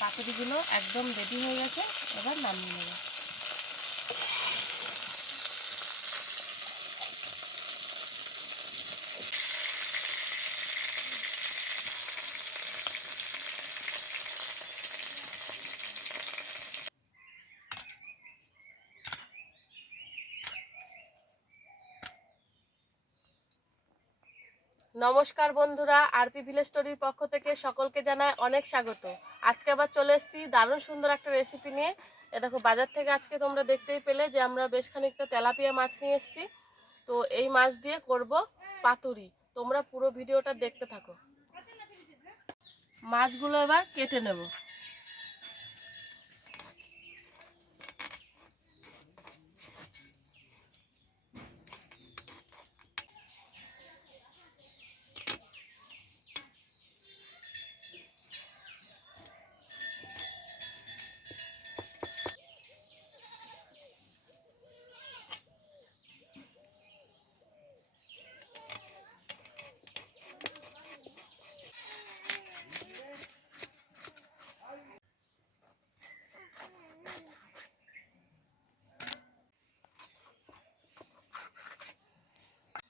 পাতুরিগুলো একদম রেডি হয়ে গেছে, এবার নামিয়ে নেব। নমস্কার বন্ধুরা, আরপি ভিলেজ স্টোরির পক্ষ থেকে সকলকে জানাই অনেক স্বাগত। আজকে আবার চলে এসেছি দারুণ সুন্দর একটা রেসিপি নিয়ে। এ দেখো, বাজার থেকে আজকে তোমরা দেখতেই পেলে যে আমরা বেশ খানিকটা তেলাপিয়া মাছ নিয়ে এসেছি। তো এই মাছ দিয়ে করব পাতুরি। তোমরা পুরো ভিডিওটা দেখতে থাকো। মাছগুলো এবার কেটে নেব।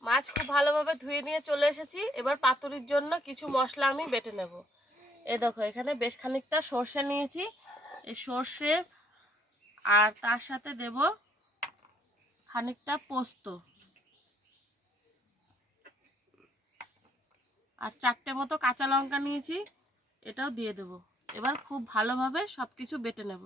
মাছ খুব ভালোভাবে ধুয়ে নিয়ে চলে এসেছি। এবার পাতুরির জন্য কিছু মশলা আমি বেটে নেব। এই দেখো, এখানে বেশ খানিকটা সর্ষে নিয়েছি। এই সর্ষে আর তার সাথে দেব খানিকটা পোস্ত আর 4টে মতো কাঁচা লঙ্কা নিয়েছি, এটাও দিয়ে দেব। এবার খুব ভালোভাবে সব কিছু বেটে নেব।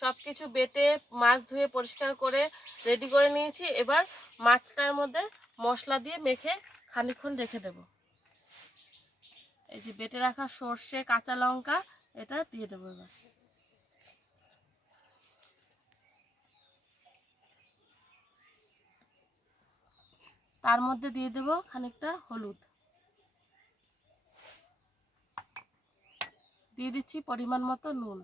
সব কিছু বেটে মাছ ধুয়ে পরিষ্কার করে রেডি করে নিয়েছি। এবার মাছটার মধ্যে মশলা দিয়ে মেখে খানিকক্ষণ রেখে দেব। এই যে বেটে রাখা সর্ষে কাঁচা লঙ্কা এটা দিয়ে দেবো। এবার তার মধ্যে দিয়ে দেব খানিকটা হলুদ, দিয়ে দিচ্ছি পরিমাণ মতো নুন,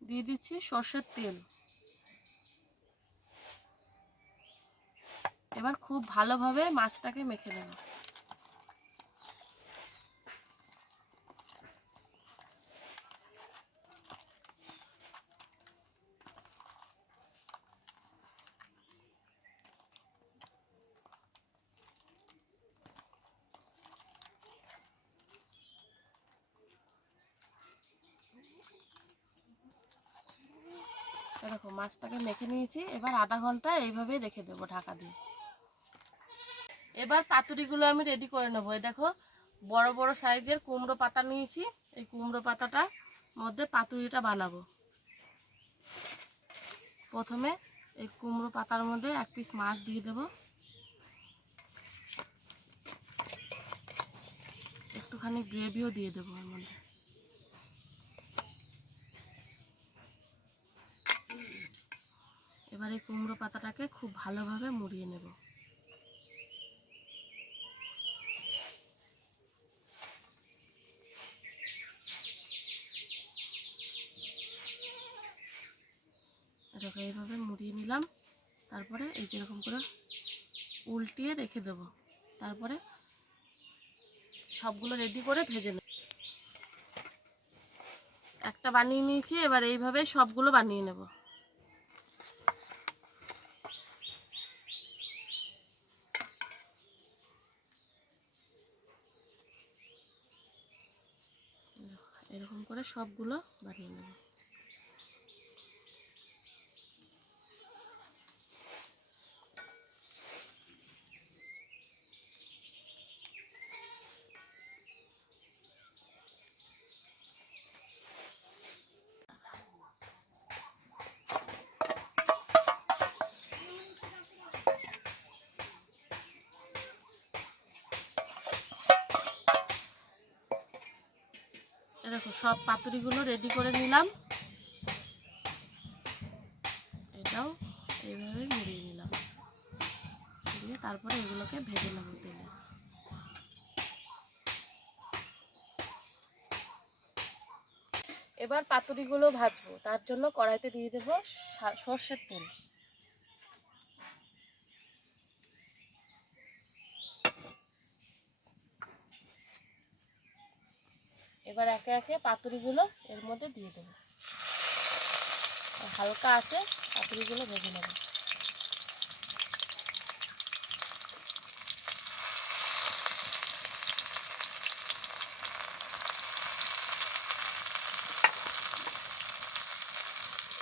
দিয়ে দিচ্ছি সর্ষের তেল। এবার খুব ভালোভাবে মাছটাকে মেখে নেব। দেখো, মাছটাকে মেখে নিয়েছি। এবার আধা ঘন্টা এইভাবেই রেখে দেবো ঢাকা দিয়ে। এবার পাতুরিগুলো আমি রেডি করে নেবো। এই দেখো, বড় বড় সাইজের কুমড়ো পাতা নিয়েছি। এই কুমড়ো পাতাটার মধ্যে পাতুরিটা বানাবো। প্রথমে এই কুমড়ো পাতার মধ্যে এক পিস মাছ দিয়ে দেবো, একটুখানি গ্রেভিও দিয়ে দেবো এর মধ্যে। এবার এই কুমড়ো পাতাটাকে খুব ভালোভাবে মুড়িয়ে নেব। এটাকে এইভাবে মুড়িয়ে নিলাম। তারপরে এই যেরকম করে উল্টিয়ে রেখে দেব। তারপরে সবগুলো রেডি করে ভেজে নেব। একটা বানিয়ে নিয়েছি, এবার এইভাবে সবগুলো বানিয়ে নেব। এরকম করে সবগুলো বানিয়ে নেব। দেখো সব পাতুরিগুলো রেডি করে নিলাম, এটাও এইভাবে মুড়িয়ে নিলাম, দিয়ে তারপরে এগুলোকে ভেজে নেব তেলে। এবার পাতুরিগুলো ভাজবো, তার জন্য কড়াইতে দিয়ে দেবো সর্ষের তেল। এবার একে একে পাতুরিগুলো এর মধ্যে দিয়ে দেবো, হালকা আছে পাতুরিগুলো ভেজে নেব।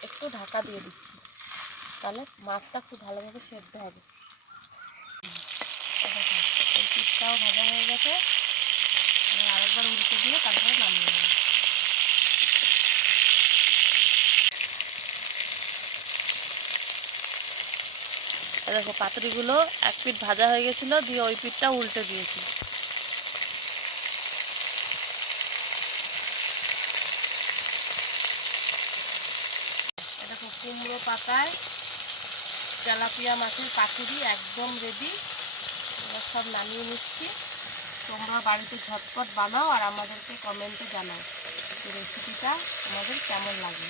একটু ঢাকা দিয়ে দিচ্ছি, তাহলে মাছটা খুব ভালোভাবে সেদ্ধ হবে। এই পিঠটাও ভাজা হয়ে গেছে, আরেকবার উল্টে দিয়ে তারপরে নামিয়ে নেব। দেখো পাতুরিগুলো এক পিঠ ভাজা হয়ে গেছিলো, দিয়ে ওই পিঠটা উল্টে দিয়েছি। দেখো কুমড়ো পাতায় তেলাপিয়া মাছের পাতুরি একদম রেডি। এবার সব নামিয়ে নিচ্ছি। তোমরা বাড়িতে ঝটপট বানাও আর আমাদেরকে কমেন্টে জানাও রেসিপিটা তোমাদের কেমন লাগে।